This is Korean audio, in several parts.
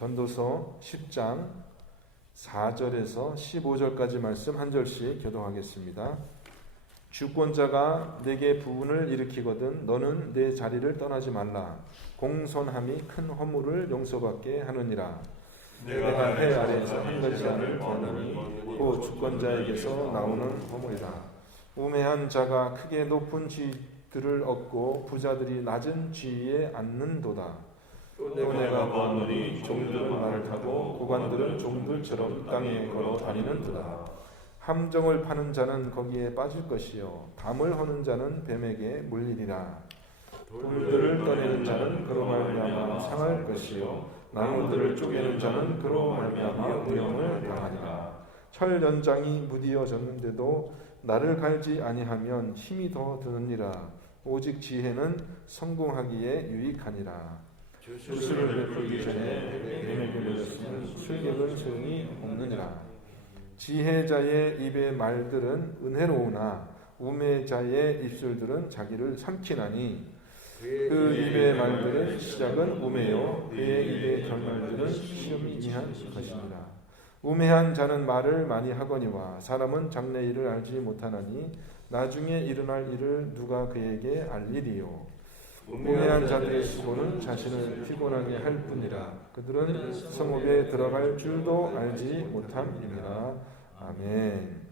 전도서 10장 4절에서 15절까지 말씀 한 절씩 교독하겠습니다. 주권자가 내게 부분을 일으키거든 너는 내 자리를 떠나지 말라. 공손함이 큰 허물을 용서받게 하느니라. 내가 해 아래에서 한 가지 안을 구하노니 그 주권자에게서 나오는 허물이라. 우매한 자가 크게 높은 지위들을 얻고 부자들이 낮은 지위에 앉는도다. 또 내가 보았노니 종들은 말을 타고 고관들은 종들처럼 땅에 걸어 다니는도다. 함정을 파는 자는 거기에 빠질 것이요 담을 허는 자는 뱀에게 물리리라. 돌들을 떠내는 자는 그로 말미암아 상할 것이요 나무들을 쪼개는 자는 그로 말미암아 무형을 당하리라. 철 연장이 무디어졌는데도 나를 갈지 아니하면 힘이 더 드느니라. 오직 지혜는 성공하기에 유익하니라. 주술을 베풀기 전에 뱀에게 물렸으면 술객은 소용이 없느니라. 지혜자의 입의 말들은 은혜로우나 우매자의 입술들은 자기를 삼키나니 그 입의 말들은 시작은 우매요 그의 입의 결말들은 시험이 미한 것이니라. 우매한 자는 말을 많이 하거니와 사람은 장래 일을 알지 못하나니 나중에 일어날 일을 누가 그에게 알리리요. 우매한 자들의 수고는 자신을 피곤하게 할 뿐이라. 그들은 성읍에 들어갈 줄도 알지 못함이니라. 아멘.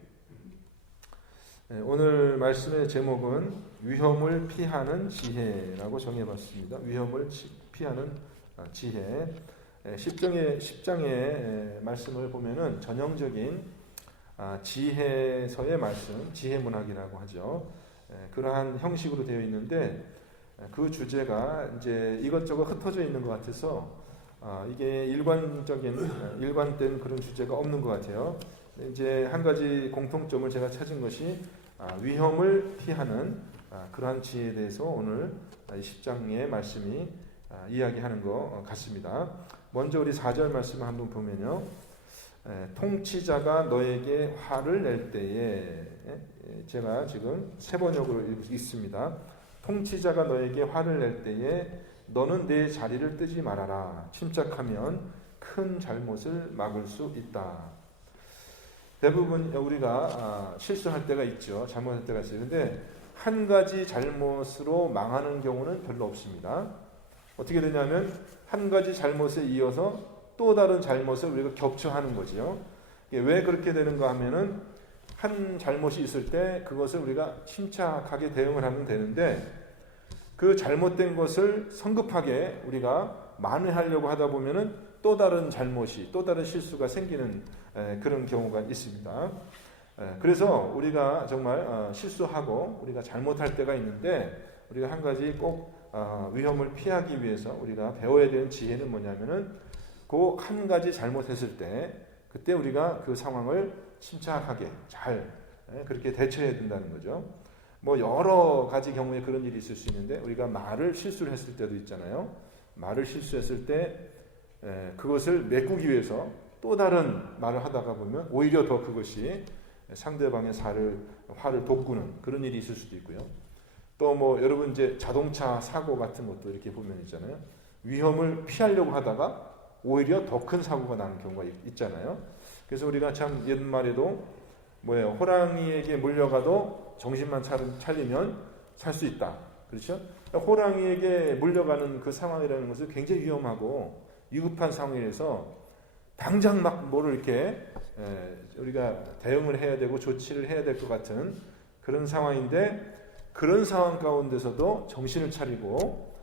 오늘 말씀의 제목은 위험을 피하는 지혜라고 정해봤습니다. 위험을 피하는 지혜. 10장의 말씀을 보면은 전형적인 지혜서의 말씀, 지혜문학이라고 하죠. 그러한 형식으로 되어 있는데 그 주제가 이제 이것저것 흩어져 있는 것 같아서 이게 일관된 그런 주제가 없는 것 같아요. 이제 한 가지 공통점을 제가 찾은 것이 위험을 피하는 그러한 지혜에 대해서 오늘 10장의 말씀이 이야기하는 것 같습니다. 먼저 우리 4절 말씀을 한번 보면요. 통치자가 너에게 화를 낼 때에, 제가 지금 세번역으로 읽습니다. 통치자가 너에게 화를 낼 때에 너는 내 자리를 뜨지 말아라. 침착하면 큰 잘못을 막을 수 있다. 대부분 우리가 실수할 때가 있죠. 잘못할 때가 있어요. 근데 한 가지 잘못으로 망하는 경우는 별로 없습니다. 어떻게 되냐면 한 가지 잘못에 이어서 또 다른 잘못을 우리가 겹쳐하는 거죠. 왜 그렇게 되는가 하면은 한 잘못이 있을 때 그것을 우리가 침착하게 대응을 하면 되는데 그 잘못된 것을 성급하게 우리가 만회하려고 하다 보면은 또 다른 잘못이, 또 다른 실수가 생기는 그런 경우가 있습니다. 그래서 우리가 정말 실수하고 우리가 잘못할 때가 있는데 우리가 한 가지 꼭 위험을 피하기 위해서 우리가 배워야 되는 지혜는 뭐냐면은 그 한 가지 잘못했을 때 그때 우리가 그 상황을 침착하게 잘 그렇게 대처해야 된다는 거죠. 뭐 여러 가지 경우에 그런 일이 있을 수 있는데 우리가 말을 실수를 했을 때도 있잖아요. 말을 실수했을 때 그것을 메꾸기 위해서 또 다른 말을 하다가 보면 오히려 더 그것이 상대방의 화를 돋구는 그런 일이 있을 수도 있고요. 또 뭐 여러분 이제 자동차 사고 같은 것도 이렇게 보면 있잖아요. 위험을 피하려고 하다가 오히려 더 큰 사고가 나는 경우가 있잖아요. 그래서 우리가 참 옛말에도 호랑이에게 물려가도 정신만 차리면 살 수 있다. 그렇죠? 호랑이에게 물려가는 그 상황이라는 것은 굉장히 위험하고 위급한 상황에서 당장 막 뭐를 이렇게 우리가 대응을 해야 되고 조치를 해야 될 것 같은 그런 상황인데 그런 상황 가운데서도 정신을 차리고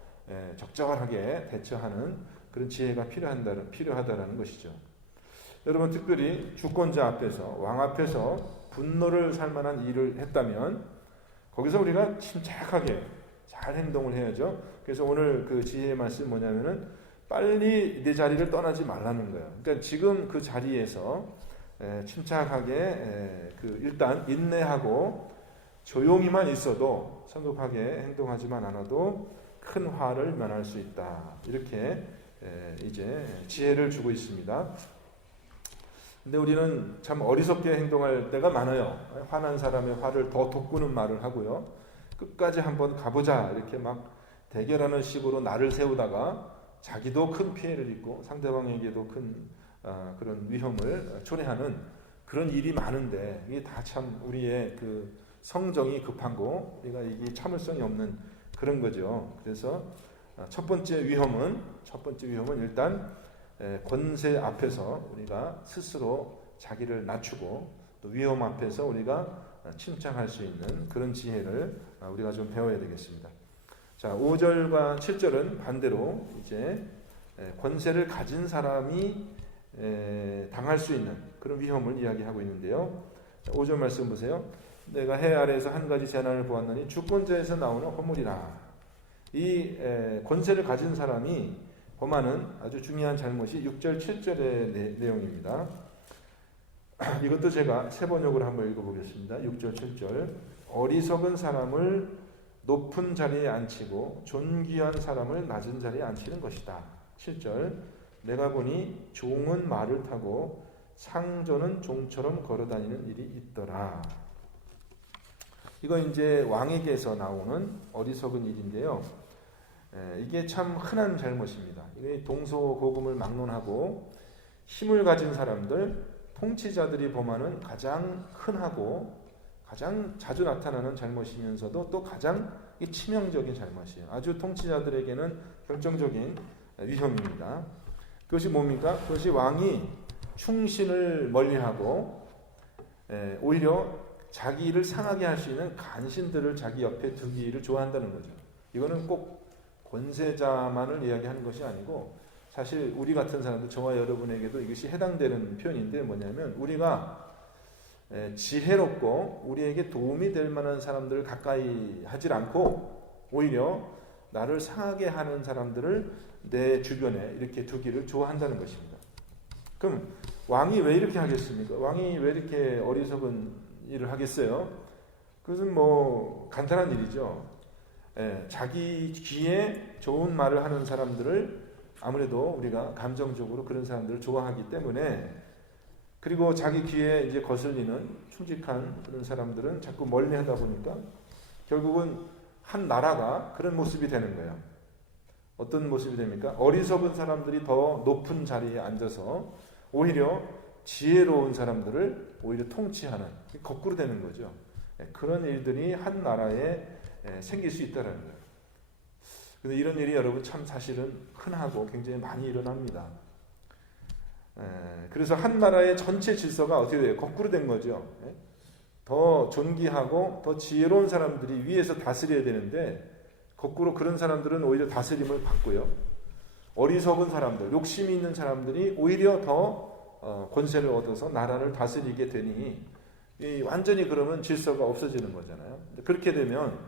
적절하게 대처하는 그런 지혜가 필요하다라는 것이죠. 여러분 특별히 주권자 앞에서 왕 앞에서 분노를 살 만한 일을 했다면 거기서 우리가 침착하게 잘 행동을 해야죠. 그래서 오늘 그 지혜의 말씀이 뭐냐면은 빨리 내 자리를 떠나지 말라는 거예요. 그러니까 지금 그 자리에서 침착하게 일단 인내하고 조용히만 있어도 성급하게 행동하지만 않아도 큰 화를 면할 수 있다. 이렇게 이제 지혜를 주고 있습니다. 근데 우리는 참 어리석게 행동할 때가 많아요. 화난 사람의 화를 더 돋구는 말을 하고요. 끝까지 한번 가보자 이렇게 막 대결하는 식으로 날을 세우다가 자기도 큰 피해를 입고 상대방에게도 큰 그런 위험을 초래하는 그런 일이 많은데 이게 다 참 우리의 그 성정이 급하고 우리가 이게 참을성이 없는 그런 거죠. 그래서 첫 번째 위험은 일단 권세 앞에서 우리가 스스로 자기를 낮추고 또 위험 앞에서 우리가 침착할 수 있는 그런 지혜를 우리가 좀 배워야 되겠습니다. 자, 5절과 7절은 반대로 이제 권세를 가진 사람이 당할 수 있는 그런 위험을 이야기하고 있는데요. 5절 말씀 보세요. 내가 해 아래에서 한 가지 재난을 보았느니 주권자에서 나오는 허물이라. 이 권세를 가진 사람이 범하는 아주 중요한 잘못이 6절 7절의 내용입니다. 이것도 제가 세 번역으로 한번 읽어보겠습니다. 6절 7절 어리석은 사람을 높은 자리에 앉히고 존귀한 사람을 낮은 자리에 앉히는 것이다. 7절 내가 보니 종은 말을 타고 상전은 종처럼 걸어다니는 일이 있더라. 이거 이제 왕에게서 나오는 어리석은 일인데요. 이게 참 흔한 잘못입니다. 이게 동서고금을 막론하고 힘을 가진 사람들, 통치자들이 범하는 가장 흔하고 가장 자주 나타나는 잘못이면서도 또 가장 치명적인 잘못이에요. 아주 통치자들에게는 결정적인 위험입니다. 그것이 뭡니까? 그것이 왕이 충신을 멀리하고 오히려 자기를 상하게 할 수 있는 간신들을 자기 옆에 두기를 좋아한다는 거죠. 이거는 꼭 권세자만을 이야기하는 것이 아니고 사실 우리 같은 사람들, 저와 여러분에게도 이것이 해당되는 표현인데 뭐냐면 우리가 지혜롭고 우리에게 도움이 될 만한 사람들을 가까이 하질 않고 오히려 나를 상하게 하는 사람들을 내 주변에 이렇게 두기를 좋아한다는 것입니다. 그럼 왕이 왜 이렇게 하겠습니까? 왕이 왜 이렇게 어리석은 일을 하겠어요? 그것은 뭐 간단한 일이죠. 자기 귀에 좋은 말을 하는 사람들을 아무래도 우리가 감정적으로 그런 사람들을 좋아하기 때문에 그리고 자기 귀에 이제 거슬리는 충직한 그런 사람들은 자꾸 멀리하다 보니까 결국은 한 나라가 그런 모습이 되는 거예요. 어떤 모습이 됩니까? 어리석은 사람들이 더 높은 자리에 앉아서 오히려 지혜로운 사람들을 오히려 통치하는 거꾸로 되는 거죠. 그런 일들이 한 나라에 생길 수 있다는 거예요. 근데 이런 일이 여러분 참 사실은 흔하고 굉장히 많이 일어납니다. 그래서 한 나라의 전체 질서가 어떻게 돼요? 거꾸로 된 거죠. 더 존귀하고 더 지혜로운 사람들이 위에서 다스려야 되는데 거꾸로 그런 사람들은 오히려 다스림을 받고요. 어리석은 사람들, 욕심이 있는 사람들이 오히려 더 권세를 얻어서 나라를 다스리게 되니 완전히 그러면 질서가 없어지는 거잖아요. 그렇게 되면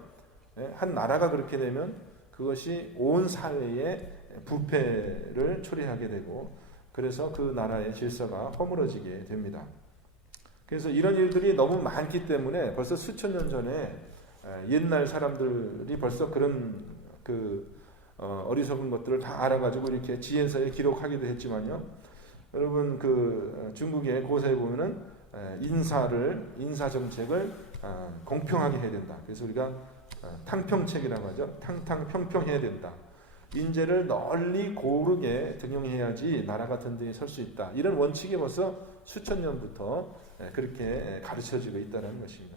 한 나라가 그렇게 되면 그것이 온 사회에 부패를 초래하게 되고 그래서 그 나라의 질서가 허물어지게 됩니다. 그래서 이런 일들이 너무 많기 때문에 벌써 수천 년 전에 옛날 사람들이 벌써 그런 어리석은 것들을 다 알아가지고 이렇게 지혜서에 기록하기도 했지만요. 여러분 그 중국의 고사에 보면은 인사 정책을 공평하게 해야 된다. 그래서 우리가 탕평책이라고 하죠. 탕탕평평해야 된다. 인재를 널리 고르게 등용해야지 나라가 든든히 설 수 있다. 이런 원칙이 벌써 수천 년부터 그렇게 가르쳐지고 있다는 것입니다.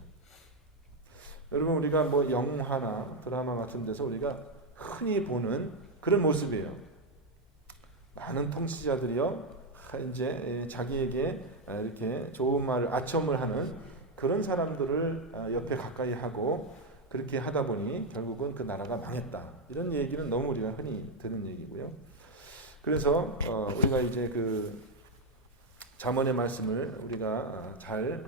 여러분 우리가 뭐 영화나 드라마 같은 데서 우리가 흔히 보는 그런 모습이에요. 많은 통치자들이요 이제 자기에게 이렇게 좋은 말을 아첨을 하는 그런 사람들을 옆에 가까이 하고 그렇게 하다 보니 결국은 그 나라가 망했다. 이런 얘기는 너무 우리가 흔히 듣는 얘기고요. 그래서 우리가 이제 그 잠언의 말씀을 우리가 잘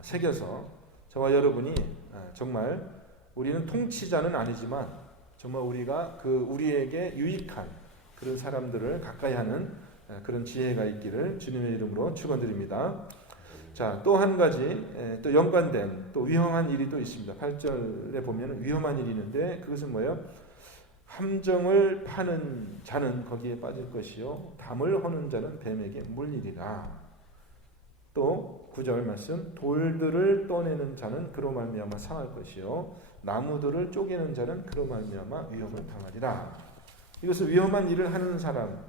새겨서 저와 여러분이 정말 우리는 통치자는 아니지만 정말 우리가 우리에게 유익한 그런 사람들을 가까이 하는 그런 지혜가 있기를 주님의 이름으로 축원드립니다. 자, 또 한 가지 또 연관된 또 위험한 일이 또 있습니다. 8절에 보면 위험한 일이 있는데 그것은 뭐예요? 함정을 파는 자는 거기에 빠질 것이요 담을 허는 자는 뱀에게 물리리라. 또 9절 말씀 돌들을 떠내는 자는 그로 말미암아 상할 것이요 나무들을 쪼개는 자는 그로 말미암아 위험을 당하리라. 이것은 위험한 일을 하는 사람,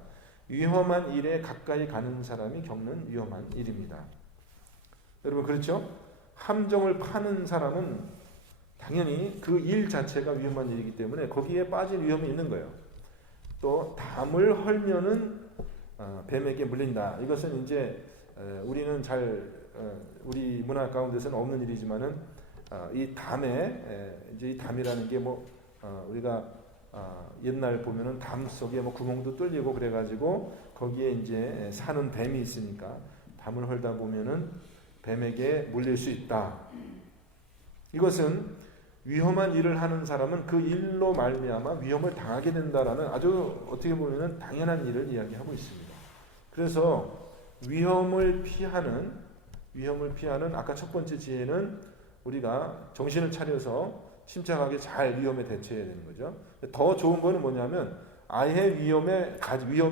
위험한 일에 가까이 가는 사람이 겪는 위험한 일입니다. 여러분 그렇죠? 함정을 파는 사람은 당연히 그 일 자체가 위험한 일이기 때문에 거기에 빠질 위험이 있는 거예요. 또 담을 헐면은 뱀에게 물린다. 이것은 이제 우리는 우리 문화 가운데서는 없는 일이지만은 이 담에 이제 이 담이라는 게 우리가 옛날 보면은 담 속에 구멍도 뚫리고 그래가지고 거기에 이제 사는 뱀이 있으니까 담을 헐다 보면은 뱀에게 물릴 수 있다. 이것은 위험한 일을 하는 사람은 그 일로 말미암아 위험을 당하게 된다라는 아주 어떻게 보면은 당연한 일을 이야기하고 있습니다. 그래서 위험을 피하는 아까 첫 번째 지혜는 우리가 정신을 차려서 침착하게 잘 위험에 대처해야 되는 거죠. 더 좋은 거는 뭐냐면 아예 위험에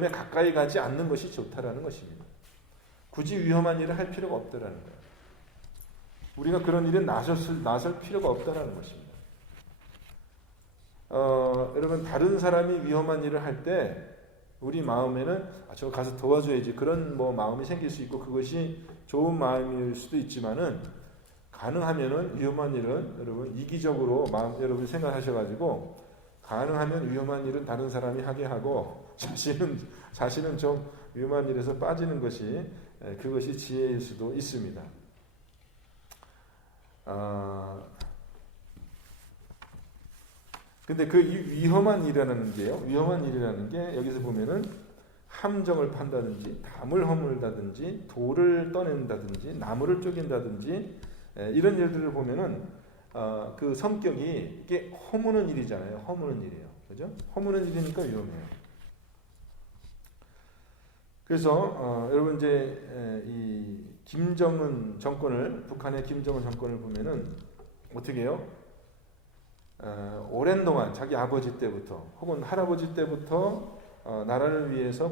가까이 가지 않는 것이 좋다라는 것입니다. 굳이 위험한 일을 할 필요가 없다라는 거예요. 우리가 그런 일에 나설 필요가 없다라는 것입니다. 여러분 다른 사람이 위험한 일을 할 때 우리 마음에는 저 가서 도와줘야지 그런 마음이 생길 수 있고 그것이 좋은 마음일 수도 있지만은 가능하면은 위험한 일은 여러분 이기적으로 여러분 생각하셔가지고 가능하면 위험한 일은 다른 사람이 하게 하고 자신은 좀 위험한 일에서 빠지는 것이 그것이 지혜일 수도 있습니다. 근데 그 위험한 일이라는 게 여기서 보면은 함정을 판다든지 담을 허물다든지 돌을 떠낸다든지 나무를 쪼갠다든지 이런 일들을 보면은 그 성격이 이게 허무는 일이잖아요. 허무는 일이에요. 그죠? 허무는 일이니까 위험해요. 그래서 여러분 이제 이 북한의 김정은 정권을 보면은 어떻게 해요? 오랜 동안 자기 아버지 때부터 혹은 할아버지 때부터 나라를 위해서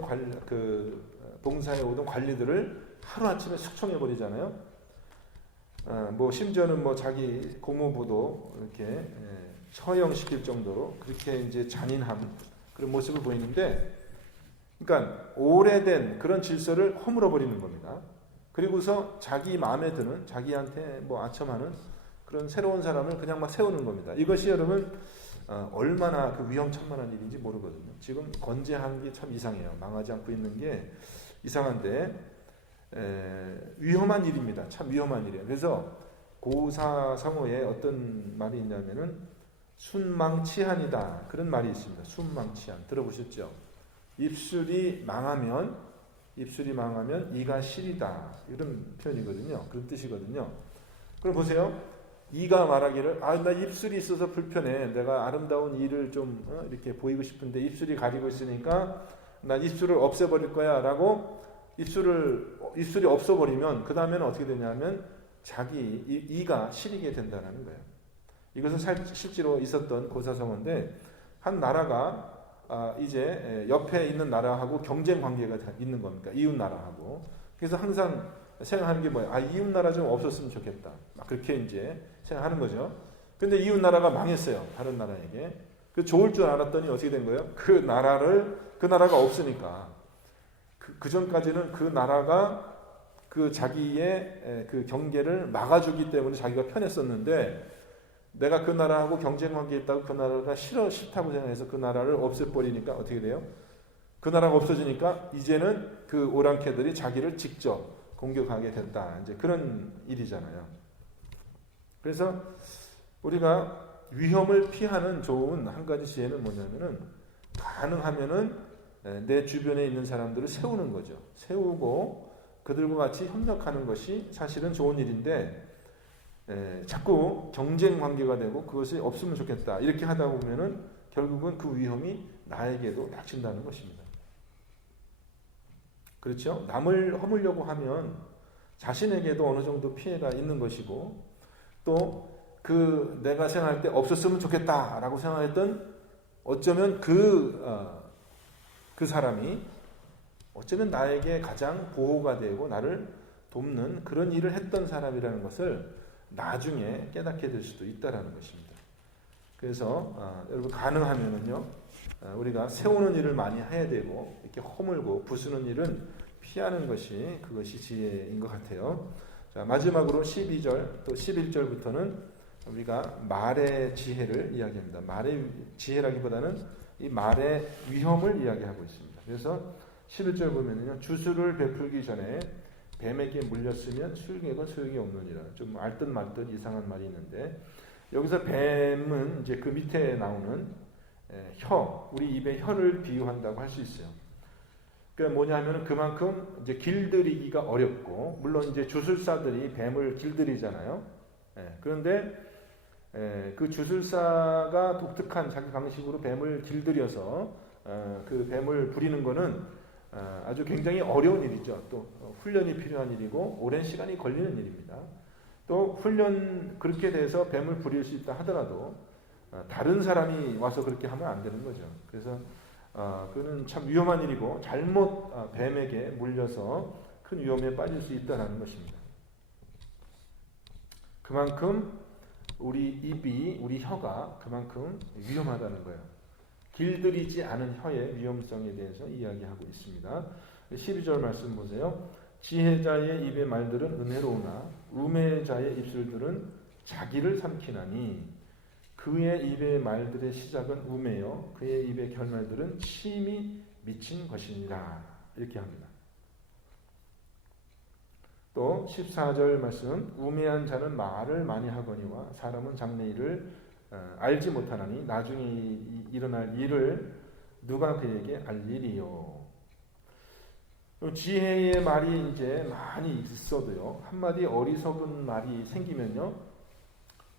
봉사해 오던 관리들을 하루아침에 숙청해 버리잖아요. 심지어는 자기 고모부도 이렇게 처형시킬 정도로 그렇게 이제 잔인한 그런 모습을 보이는데, 그러니까 오래된 그런 질서를 허물어 버리는 겁니다. 그리고서 자기 마음에 드는 자기한테 아첨하는 그런 새로운 사람을 그냥 막 세우는 겁니다. 이것이 여러분 얼마나 그 위험천만한 일인지 모르거든요. 지금 건재한 게 참 이상해요. 망하지 않고 있는 게 이상한데 위험한 일입니다. 참 위험한 일이에요. 그래서 고사성어에 어떤 말이 있냐면은 순망치한이다 그런 말이 있습니다. 순망치한 들어보셨죠? 입술이 망하면 이가 시리다 이런 표현이거든요. 그런 뜻이거든요. 그럼 보세요. 이가 말하기를 나 입술이 있어서 불편해. 내가 아름다운 이를 좀 이렇게 보이고 싶은데 입술이 가리고 있으니까 나 입술을 없애버릴 거야 라고 입술이 없어버리면 그 다음에는 어떻게 되냐면 자기 이가 시리게 된다는 거예요. 이것은 실제로 있었던 고사성어인데 한 나라가 이제 옆에 있는 나라하고 경쟁 관계가 있는 겁니까? 이웃 나라하고. 그래서 항상 생각하는 게 뭐예요? 이웃 나라 좀 없었으면 좋겠다. 그렇게 이제 생각하는 거죠. 근데 이웃 나라가 망했어요. 다른 나라에게. 그 좋을 줄 알았더니 어떻게 된 거예요? 그 나라가 없으니까. 그 전까지는 그 나라가 그 자기의 그 경계를 막아주기 때문에 자기가 편했었는데, 내가 그 나라하고 경쟁 관계에 있다고 그 나라가 싫다고 생각해서 그 나라를 없애버리니까 어떻게 돼요? 그 나라가 없어지니까 이제는 그 오랑캐들이 자기를 직접 공격하게 됐다. 이제 그런 일이잖아요. 그래서 우리가 위험을 피하는 좋은 한 가지 지혜는 뭐냐면은 가능하면은 내 주변에 있는 사람들을 세우는 거죠. 세우고 그들과 같이 협력하는 것이 사실은 좋은 일인데 자꾸 경쟁 관계가 되고 그것이 없으면 좋겠다 이렇게 하다 보면은 결국은 그 위험이 나에게도 닥친다는 것입니다. 그렇죠? 남을 허물려고 하면 자신에게도 어느 정도 피해가 있는 것이고, 또 그 내가 생각할 때 없었으면 좋겠다라고 생각했던 어쩌면 그 사람이 어쩌면 나에게 가장 보호가 되고 나를 돕는 그런 일을 했던 사람이라는 것을 나중에 깨닫게 될 수도 있다라는 것입니다. 그래서 여러분 가능하면은요 우리가 세우는 일을 많이 해야 되고 이렇게 허물고 부수는 일은 피하는 것이 그것이 지혜인 것 같아요. 자, 마지막으로 12절 또 11절부터는 우리가 말의 지혜를 이야기합니다. 말의 지혜라기보다는 이 말의 위험을 이야기하고 있습니다. 그래서 11절 보면요, 주술을 베풀기 전에 뱀에게 물렸으면 술객은 소용이 없느니라. 좀 알듯 말듯 이상한 말이 있는데, 여기서 뱀은 이제 그 밑에 나오는 혀, 우리 입의 혀를 비유한다고 할 수 있어요. 그러니까 뭐냐면은 그만큼 이제 길들이기가 어렵고, 물론 이제 주술사들이 뱀을 길들이잖아요. 그런데 그 주술사가 독특한 자기 방식으로 뱀을 길들여서 그 뱀을 부리는 거는 아주 굉장히 어려운 일이죠. 또 훈련이 필요한 일이고 오랜 시간이 걸리는 일입니다. 또 훈련 그렇게 돼서 뱀을 부릴 수 있다 하더라도 다른 사람이 와서 그렇게 하면 안 되는 거죠. 그래서 그는 참 위험한 일이고 잘못 뱀에게 물려서 큰 위험에 빠질 수 있다는 것입니다. 그만큼 우리 입이, 우리 혀가 그만큼 위험하다는 거예요. 길들이지 않은 혀의 위험성에 대해서 이야기하고 있습니다. 12절 말씀 보세요. 지혜자의 입의 말들은 은혜로우나 우매자의 입술들은 자기를 삼키나니 그의 입의 말들의 시작은 우매요 그의 입의 결말들은 침이 미친 것이니라. 이렇게 합니다. 또 14절 말씀, 우매한 자는 말을 많이 하거니와 사람은 장래일을 알지 못하나니 나중에 일어날 일을 누가 그에게 알리리요. 지혜의 말이 이제 많이 있어도요, 한마디 어리석은 말이 생기면요,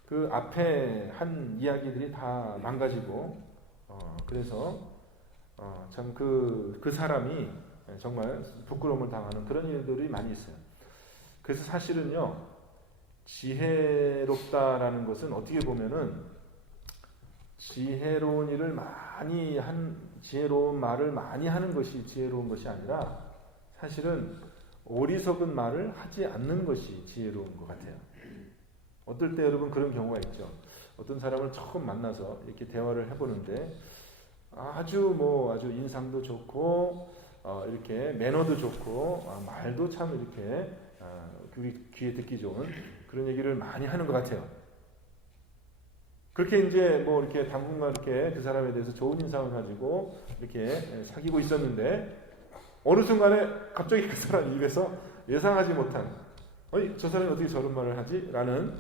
그 앞에 한 이야기들이 다 망가지고, 그래서 참 그 사람이 정말 부끄러움을 당하는 그런 일들이 많이 있어요. 그래서 사실은요, 지혜롭다라는 것은 어떻게 보면은 지혜로운 일을 많이 지혜로운 말을 많이 하는 것이 지혜로운 것이 아니라 사실은 어리석은 말을 하지 않는 것이 지혜로운 것 같아요. 어떨 때 여러분 그런 경우가 있죠. 어떤 사람을 처음 만나서 이렇게 대화를 해보는데 아주 인상도 좋고 이렇게 매너도 좋고 말도 참 이렇게 우리 귀에 듣기 좋은 그런 얘기를 많이 하는 것 같아요. 그렇게 이제 이렇게 당분간 이렇게 그 사람에 대해서 좋은 인상을 가지고 이렇게 사귀고 있었는데 어느 순간에 갑자기 그 사람 입에서 예상하지 못한 저 사람이 어떻게 저런 말을 하지? 라는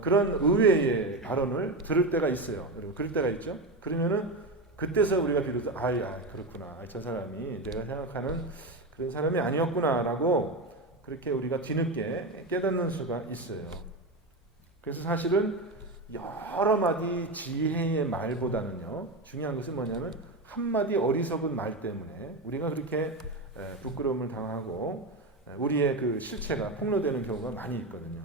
그런 의외의 발언을 들을 때가 있어요. 여러분 그럴 때가 있죠. 그러면은 그때서 우리가 비로소 그렇구나. 저 사람이 내가 생각하는 그런 사람이 아니었구나 라고 그렇게 우리가 뒤늦게 깨닫는 수가 있어요. 그래서 사실은 여러 마디 지혜의 말보다는요, 중요한 것은 뭐냐면 한마디 어리석은 말 때문에 우리가 그렇게 부끄러움을 당하고 우리의 그 실체가 폭로되는 경우가 많이 있거든요.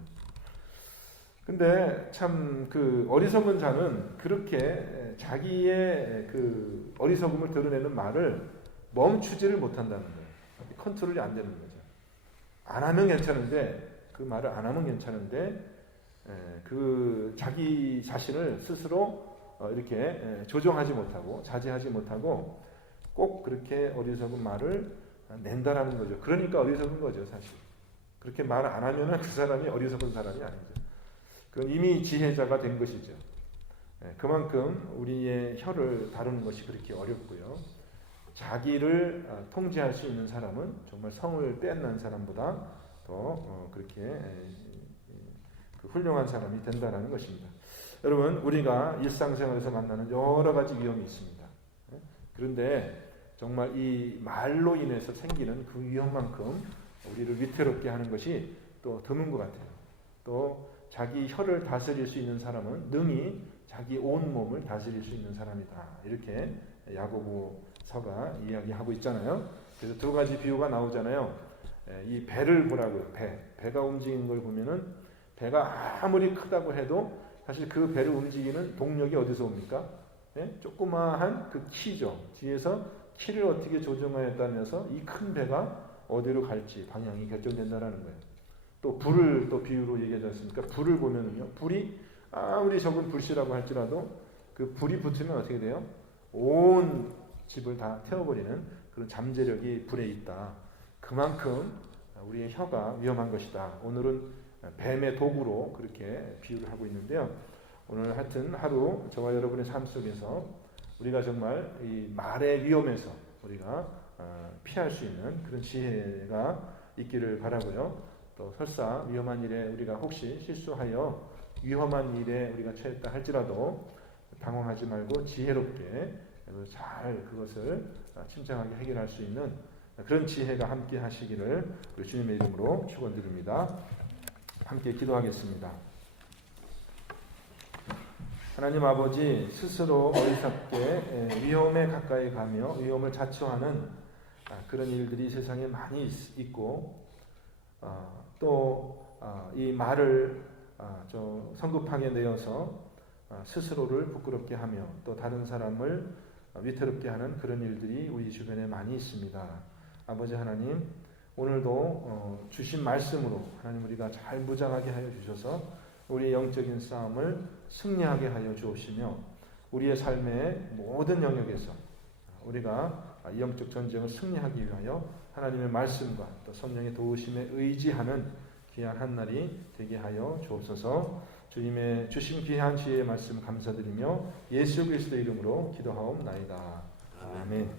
근데 참 그 어리석은 자는 그렇게 자기의 그 어리석음을 드러내는 말을 멈추지를 못한다는 거예요. 컨트롤이 안 되는 거죠. 안 하면 괜찮은데, 그 말을 안 하면 괜찮은데 그 자기 자신을 스스로 이렇게 조정하지 못하고 자제하지 못하고 꼭 그렇게 어리석은 말을 낸다라는 거죠. 그러니까 어리석은 거죠, 사실. 그렇게 말 안 하면은 그 사람이 어리석은 사람이 아니죠. 그건 이미 지혜자가 된 것이죠. 그만큼 우리의 혀를 다루는 것이 그렇게 어렵고요. 자기를 통제할 수 있는 사람은 정말 성을 빼앗는 사람보다 더 그렇게 훌륭한 사람이 된다는 것입니다. 여러분, 우리가 일상생활에서 만나는 여러 가지 위험이 있습니다. 그런데 정말 이 말로 인해서 생기는 그 위험만큼 우리를 위태롭게 하는 것이 또 드문 것 같아요. 또 자기 혀를 다스릴 수 있는 사람은 능히 자기 온 몸을 다스릴 수 있는 사람이다. 이렇게 야고보서가 이야기하고 있잖아요. 그래서 두 가지 비유가 나오잖아요. 이 배를 보라고요. 배가 움직이는 걸 보면은 배가 아무리 크다고 해도 사실 그 배를 움직이는 동력이 어디서 옵니까? 조그마한 그 키죠. 뒤에서 키를 어떻게 조정하에 따라서 이 큰 배가 어디로 갈지 방향이 결정된다라는 거예요. 또 불을 또 비유로 얘기하지 않습니까? 불을 보면은요, 불이 아무리 적은 불씨라고 할지라도 그 불이 붙으면 어떻게 돼요? 온 집을 다 태워버리는 그런 잠재력이 불에 있다. 그만큼 우리의 혀가 위험한 것이다. 오늘은 뱀의 도구로 그렇게 비유를 하고 있는데요. 오늘 하여튼 하루 저와 여러분의 삶 속에서 우리가 정말 이 말의 위험에서 우리가 피할 수 있는 그런 지혜가 있기를 바라고요. 또 설사 위험한 일에 우리가 혹시 실수하여 위험한 일에 우리가 처했다 할지라도 당황하지 말고 지혜롭게 잘 그것을 침착하게 해결할 수 있는 그런 지혜가 함께 하시기를 우리 주님의 이름으로 축원드립니다. 함께 기도하겠습니다. 하나님 아버지, 스스로 어리석게 위험에 가까이 가며 위험을 자초하는 그런 일들이 세상에 많이 있고 또 이 말을 성급하게 내어서 스스로를 부끄럽게 하며 또 다른 사람을 위태롭게 하는 그런 일들이 우리 주변에 많이 있습니다. 아버지 하나님, 오늘도 주신 말씀으로 하나님 우리가 잘 무장하게 하여 주셔서 우리의 영적인 싸움을 승리하게 하여 주옵시며 우리의 삶의 모든 영역에서 우리가 이 영적 전쟁을 승리하기 위하여 하나님의 말씀과 또 성령의 도우심에 의지하는 귀한 한날이 되게 하여 주옵소서. 주님의 주신 귀한 지혜의 말씀 감사드리며 예수 그리스도의 이름으로 기도하옵나이다. 아멘.